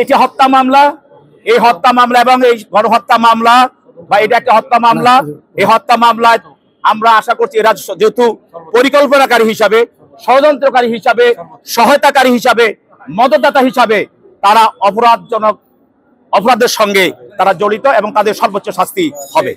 এটি হত্যা মামলা, এই হত্যা মামলা এবং এই গণহত্যা মামলা বা এটা একটা হত্যা মামলা। এই হত্যা মামলায় আমরা আশা করছি এরা যেহেতু পরিকল্পনাকারী হিসাবে, ষড়যন্ত্রকারী হিসাবে, সহায়তাকারী হিসাবে, মদতদাতা হিসাবে তারা অপরাধের সঙ্গে তারা জড়িত এবং তাদের সর্বোচ্চ শাস্তি হবে।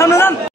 সামনে যান।